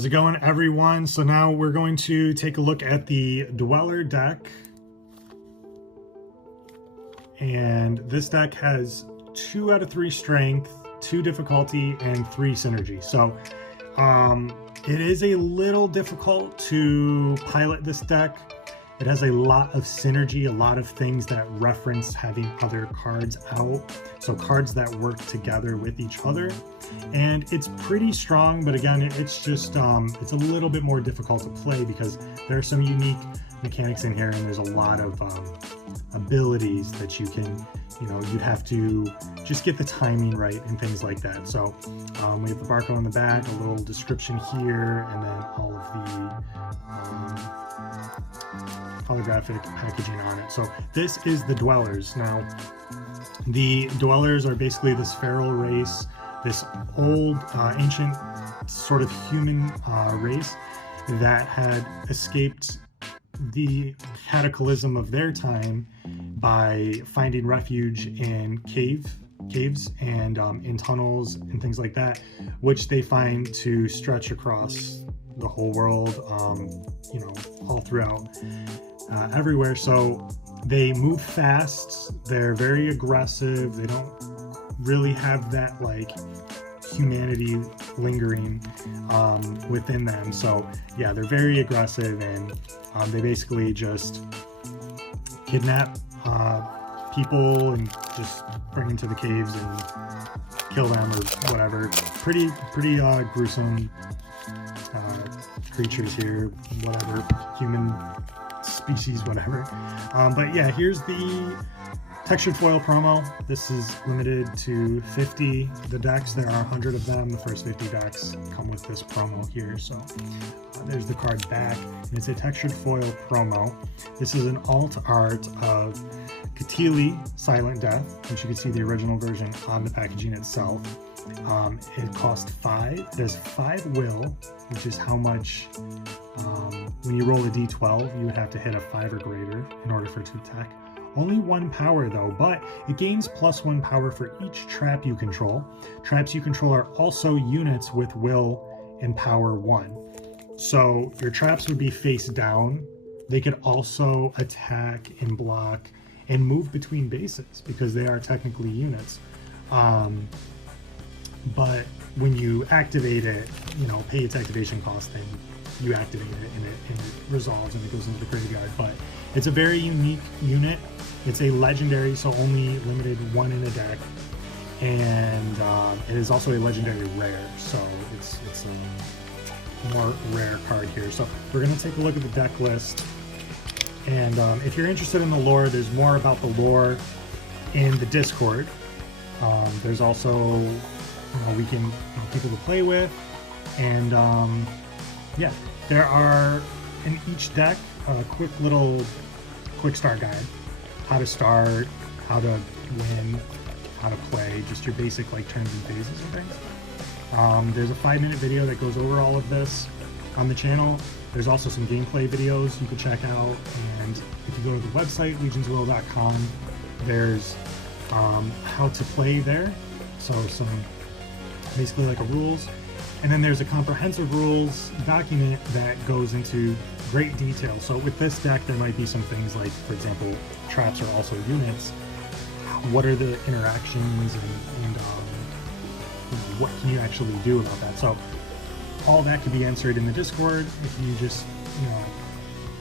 How's it going, everyone? So now we're going to take a look at the Dweller deck. And this deck has 2 out of 3 strength, 2 difficulty, and 3 synergy. So it is a little difficult to pilot this deck. It has a lot of synergy, a lot of things that reference having other cards out. So cards that work together with each other. And it's pretty strong, but again, it's just, it's a little bit more difficult to play because there are some unique mechanics in here, and there's a lot of abilities that you can, you'd have to just get the timing right and things like that. So we have the barcode on the back, a little description here, and then all of the holographic packaging on it. So this is the Dwellers. Now, the Dwellers are basically this feral race, this old, ancient sort of human race that had escaped the cataclysm of their time by finding refuge in caves and in tunnels and things like that, which they find to stretch across the whole world, all throughout everywhere. So they move fast, they're very aggressive, they don't really have that like humanity lingering within them. So yeah, they're very aggressive, and they basically just kidnap people and just bring them to the caves and kill them or whatever. Pretty gruesome creatures here, whatever, human species, whatever. But yeah, here's the textured foil promo. This is limited to 50 the decks. There are 100 of them. The first 50 decks come with this promo here. So there's the card back, and it's a textured foil promo. This is an alt art of Katili, Silent Death, which you can see the original version on the packaging itself. It costs 5. It has 5 will, which is how much when you roll a d12 you would have to hit a 5 or greater in order for it to attack. Only 1 power though, but it gains +1 power for each trap you control. Traps you control are also units with will and power 1. So your traps would be face down. They could also attack and block and move between bases because they are technically units. But when you activate it, pay its activation cost, then you activate it and it resolves and it goes into the graveyard. But it's a very unique unit. It's a legendary, so only limited 1 in a deck, and it is also a legendary rare, so it's a more rare card here. So we're going to take a look at the deck list, and if you're interested in the lore, there's more about the lore in the Discord. There's also we can people to play with, and yeah, there are in each deck a quick start guide. How to start, how to win, how to play, just your basic like turns and phases and things. There's a 5-minute video that goes over all of this on the channel. There's also some gameplay videos you can check out, and if you go to the website legionsofwill.com, there's how to play there, so some basically like a rules, and then there's a comprehensive rules document that goes into great detail. So with this deck, there might be some things like, for example, traps are also units. What are the interactions, and what can you actually do about that? So all that could be answered in the Discord if you just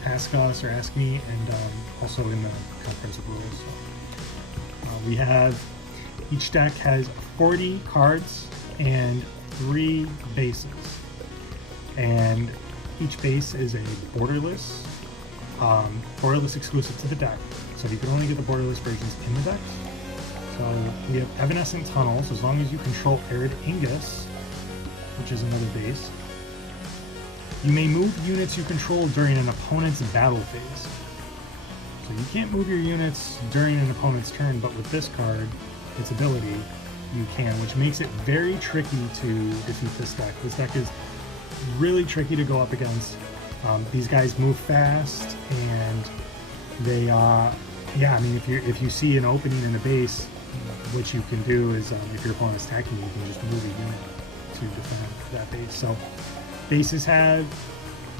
ask us or ask me, and also in the comprehensive rules. So, we have, each deck has 40 cards and 3 bases, and each base is a borderless exclusive to the deck, so you can only get the borderless versions in the decks. So we have Evanescent Tunnels, as long as you control Arid Ingus, which is another base. You may move units you control during an opponent's battle phase. So you can't move your units during an opponent's turn, but with this card, its ability, you can, which makes it very tricky to defeat this deck. This deck is really tricky to go up against. These guys move fast, and they yeah, I mean, if you see an opening in a base, what you can do is if your opponent's attacking you can just move a unit to defend that base. So Bases have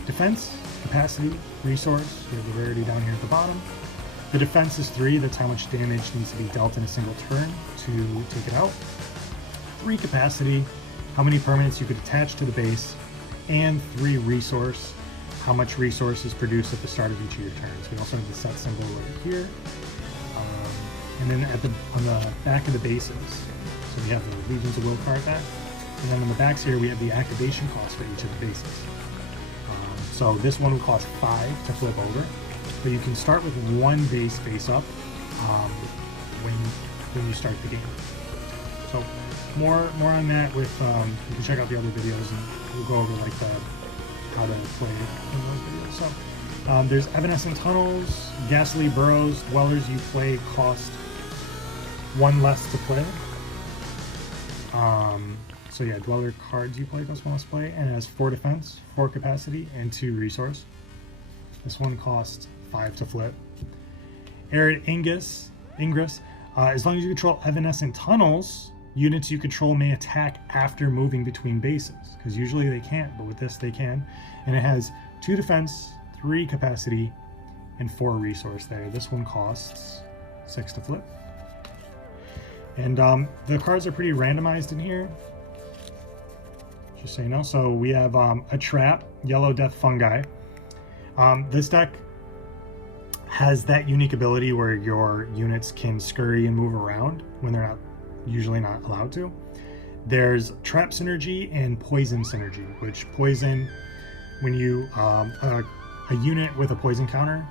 defense, capacity, resource. You have the rarity down here at the bottom. The defense is 3, that's how much damage needs to be dealt in a single turn to take it out. 3 capacity, how many permanents you could attach to the base, and 3 resource, how much resource is produced at the start of each of your turns. We also have the set symbol right here. And then on the back of the bases, so we have the Legions of Will card back. And then on the backs here, we have the activation cost for each of the bases. So this one will cost 5 to flip over, but you can start with 1 base face up when you start the game. So more on that with you can check out the other videos, and we'll go over like how to play in those videos. So there's Evanescent Tunnels, Ghastly Burrows. Dwellers you play cost 1 less to play. So yeah, Dweller cards you play cost 1 less to play, and it has 4 defense, 4 capacity, and 2 resource. This one costs 5 to flip. Arid Ingress. As long as you control Evanescent Tunnels, units you control may attack after moving between bases, because usually they can't, but with this they can. And it has 2 defense, 3 capacity, and 4 resource there. This one costs 6 to flip. And the cards are pretty randomized in here, just so you know. So we have a trap, Yellow Death Fungi. This deck has that unique ability where your units can scurry and move around when they're usually not allowed to. There's Trap Synergy and Poison Synergy, which poison, when you a unit with a poison counter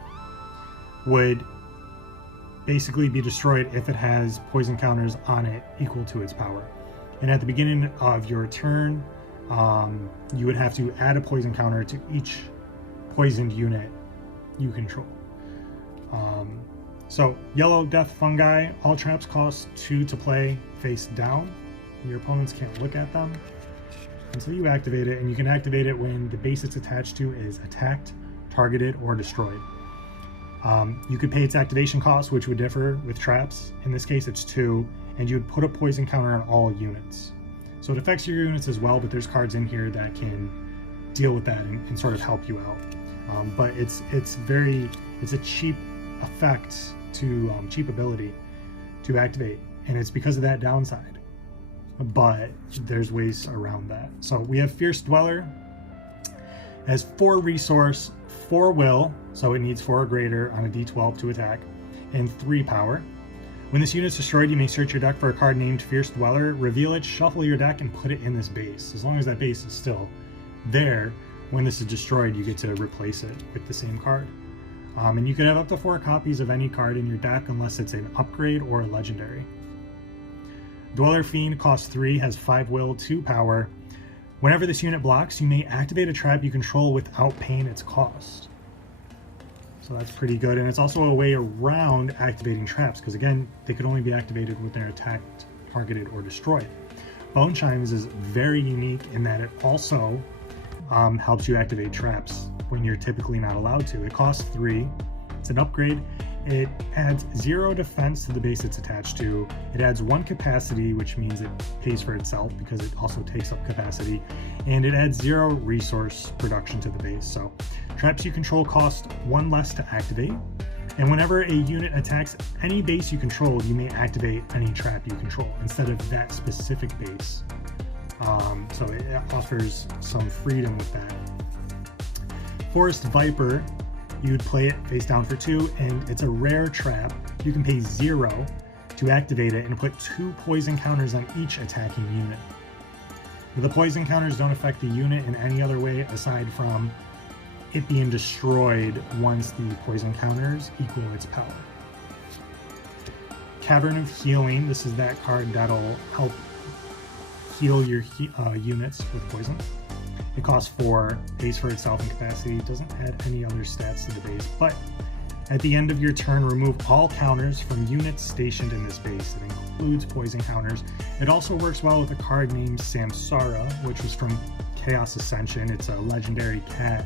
would basically be destroyed if it has poison counters on it equal to its power. And at the beginning of your turn, you would have to add a poison counter to each poisoned unit you control. So Yellow Death Fungi, all traps cost 2 to play face down. Your opponents can't look at them until you activate it, and you can activate it when the base it's attached to is attacked, targeted, or destroyed. You could pay its activation cost, which would differ with traps. In this case, it's 2, and you would put a poison counter on all units. So it affects your units as well, but there's cards in here that can deal with that and sort of help you out. But it's a cheap effect to cheap ability to activate, and it's because of that downside. But there's ways around that. So we have Fierce Dweller. It has 4 resource, 4 will, so it needs 4 or greater on a d12 to attack, and 3 power. When this unit is destroyed, you may search your deck for a card named Fierce Dweller, reveal it, shuffle your deck, and put it in this base. As long as that base is still there, when this is destroyed, you get to replace it with the same card. And you can have up to 4 copies of any card in your deck unless it's an upgrade or a legendary. Dweller Fiend costs 3, has 5 will, 2 power. Whenever this unit blocks, you may activate a trap you control without paying its cost. So that's pretty good, and it's also a way around activating traps, because again, they could only be activated when they're attacked, targeted, or destroyed. Bone Chimes is very unique in that it also helps you activate traps when you're typically not allowed to. It costs 3, it's an upgrade. It adds 0 defense to the base it's attached to. It adds 1 capacity, which means it pays for itself because it also takes up capacity. And it adds 0 resource production to the base. So traps you control cost 1 less to activate. And whenever a unit attacks any base you control, you may activate any trap you control instead of that specific base. So it offers some freedom with that. Forest Viper, you'd play it face down for 2, and it's a rare trap. You can pay 0 to activate it and put 2 poison counters on each attacking unit. The poison counters don't affect the unit in any other way aside from it being destroyed once the poison counters equal its power. Cavern of Healing, this is that card that'll help heal your units with poison. It costs 4, pays for itself in capacity, doesn't add any other stats to the base, but at the end of your turn, remove all counters from units stationed in this base. It includes poison counters. It also works well with a card named Samsara, which was from Chaos Ascension. It's a legendary cat.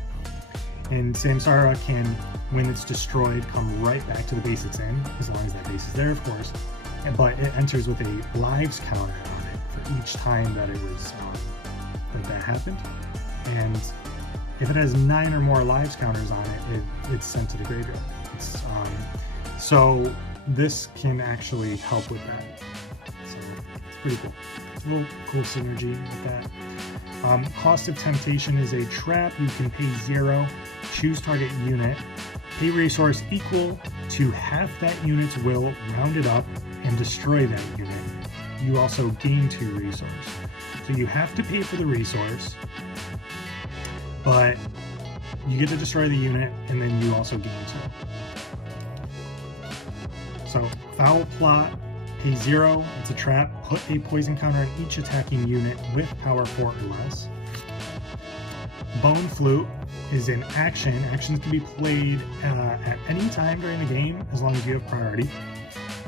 And Samsara can, when it's destroyed, come right back to the base it's in, as long as that base is there, of course. But it enters with a lives counter on it for each time that it was that happened. and if it has 9 or more lives counters on it, it's sent to the graveyard. So this can actually help with that. So it's pretty cool. It's a little cool synergy with that. Cost of Temptation is a trap. You can pay 0, choose target unit, pay resource equal to half that unit's will, round it up, and destroy that unit. You also gain 2 resource. So you have to pay for the resource, but you get to destroy the unit, and then you also gain 2. So Foul Plot, pay 0, it's a trap, put a poison counter on each attacking unit with power 4 or less. Bone Flute is an action. Actions can be played at any time during the game as long as you have priority.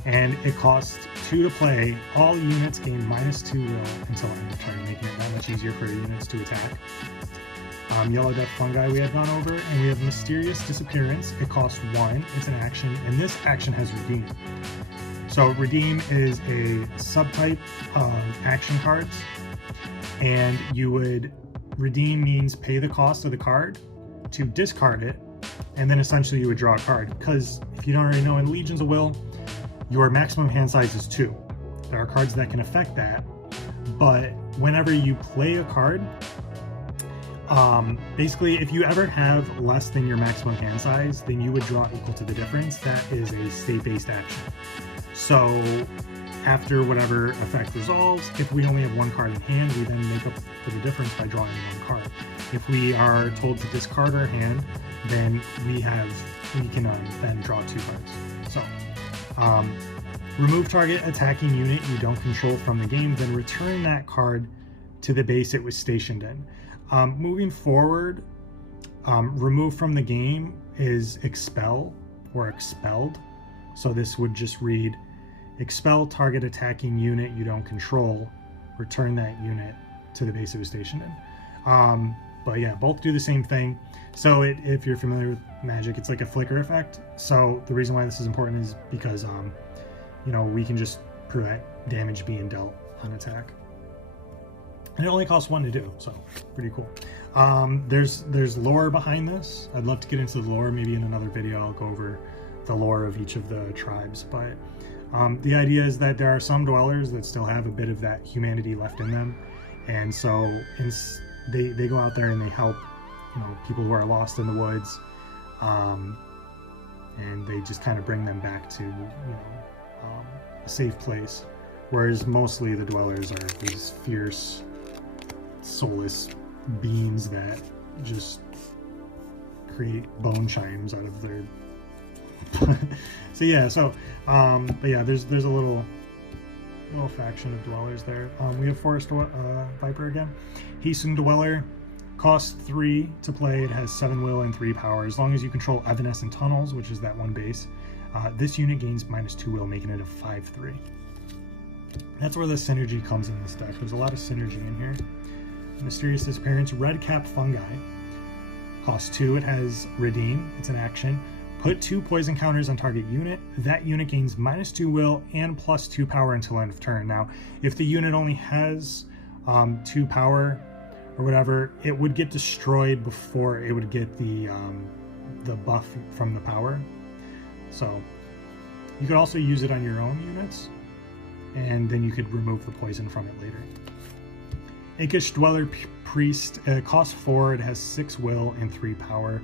And it costs 2 to play. All units gain -2 will until end of turn, making it that much easier for units to attack. Yellow Death Fungi we had gone over, and we have Mysterious Disappearance. It costs 1, it's an action, and this action has Redeem. So Redeem is a subtype of action cards, and you would redeem means pay the cost of the card to discard it, and then essentially you would draw a card. Because if you don't already know, in Legions of Will, your maximum hand size is 2. There are cards that can affect that, but whenever you play a card, basically if you ever have less than your maximum hand size, then you would draw equal to the difference. That is a state-based action. So after whatever effect resolves, if we only have 1 card in hand, we then make up for the difference by drawing 1 card. If we are told to discard our hand, then we can then draw 2 cards. So remove target attacking unit you don't control from the game, then return that card to the base it was stationed in. Moving forward, remove from the game is expel or expelled. So this would just read, expel target attacking unit you don't control, return that unit to the base it was stationed in. But yeah, both do the same thing. So if you're familiar with Magic, it's like a flicker effect. So the reason why this is important is because you know, we can just prevent damage being dealt on attack. And it only costs 1 to do, so pretty cool. There's lore behind this. I'd love to get into the lore. Maybe in another video I'll go over the lore of each of the tribes. But the idea is that there are some dwellers that still have a bit of that humanity left in them, and so they go out there and they help, you know, people who are lost in the woods, and they just kind of bring them back to, you know, a safe place. Whereas mostly the dwellers are these fierce, soulless beings that just create bone chimes out of their so yeah, but yeah, there's a little faction of dwellers there. We have Forest Viper again. Hasten Dweller, costs 3 to play. It has 7 will and 3 power. As long as you control Evanescent Tunnels, which is that 1 base, this unit gains -2 will, making it a 5/3. That's where the synergy comes in this deck. There's a lot of synergy in here. Mysterious Disappearance, Red Cap Fungi, costs 2. It has Redeem. It's an action. Put 2 poison counters on target unit. That unit gains -2 will and +2 power until end of turn. Now, if the unit only has 2 power or whatever, it would get destroyed before it would get the buff from the power. So you could also use it on your own units, and then you could remove the poison from it later. Achish Dweller Priest, costs 4. It has 6 will and 3 power.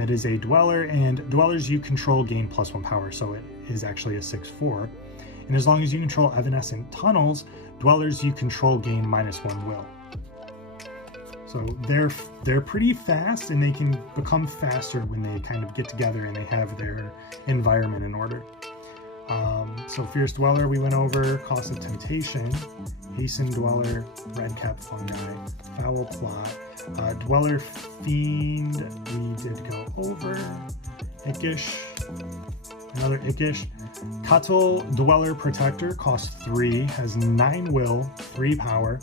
It is a dweller, and dwellers you control gain +1 power, so it is actually a 6/4. And as long as you control Evanescent Tunnels, dwellers you control gain -1 will. So they're pretty fast, and they can become faster when they kind of get together and they have their environment in order. So Fierce Dweller we went over, Cost of Temptation, Hasten Dweller, Red Cap Fungi, Foul Plot, Dweller Fiend we did go over, Ikish, another Ikish, Cuttle Dweller Protector, costs 3, has 9 will, 3 power.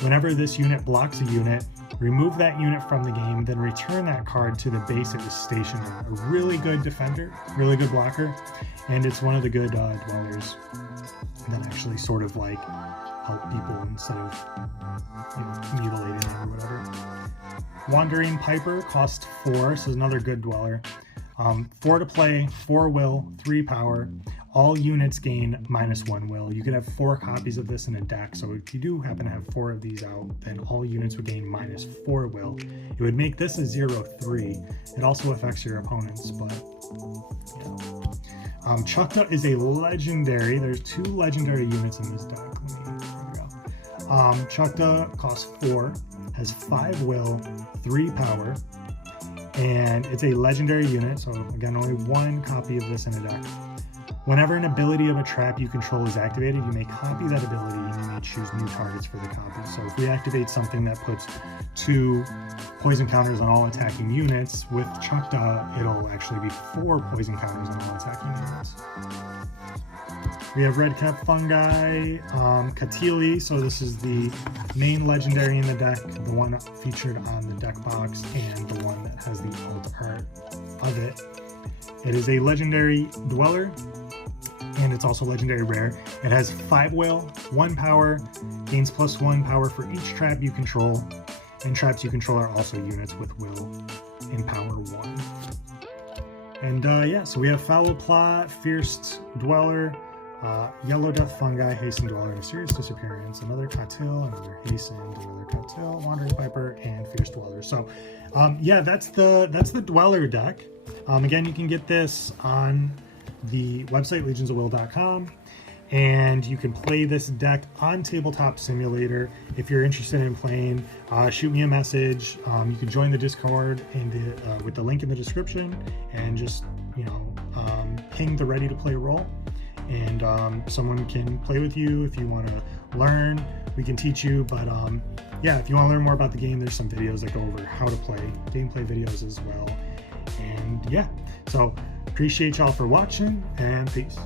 Whenever this unit blocks a unit, remove that unit from the game, then return that card to the base it was stationed in. A really good defender, really good blocker, and it's one of the good dwellers than actually sort of like help people instead of, you know, mutilating them or whatever. Wandering Piper costs 4, so another good dweller. 4 to play, 4 will, 3 power. All units gain -1 will. You could have 4 copies of this in a deck, so if you do happen to have 4 of these out, then all units would gain -4 will. It would make this a 0/3. It also affects your opponents, but you know. Chukta is a legendary. There's 2 legendary units in this deck. There we go. Chukta costs 4, has 5 will, 3 power, and it's a legendary unit, so again, only 1 copy of this in a deck. Whenever an ability of a trap you control is activated, you may copy that ability and you may choose new targets for the copy. So if we activate something that puts 2 poison counters on all attacking units, with Chukta, it'll actually be 4 poison counters on all attacking units. We have Red Cap Fungi, Katili, so this is the main legendary in the deck, the one featured on the deck box, and the one that has the alt art of it. It is a legendary dweller, and it's also legendary rare. It has 5 will, 1 power, gains +1 power for each trap you control, and traps you control are also units with will and power 1. And yeah, so we have Foul Plot, Fierce Dweller, Yellow Death Fungi, Hasten Dweller, Mysterious Disappearance, another Katil, another Hasten, another Katil, Wandering Piper, and Fierce Dweller. So yeah, that's the Dweller deck. Again, you can get this on the website legionsofwill.com, and you can play this deck on Tabletop Simulator. If you're interested in playing, shoot me a message. You can join the Discord with the link in the description, and just, you know, ping the ready to play role, and someone can play with you. If you want to learn, we can teach you. But yeah, if you want to learn more about the game, there's some videos that go over how to play, gameplay videos as well. And yeah, so appreciate y'all for watching, and peace.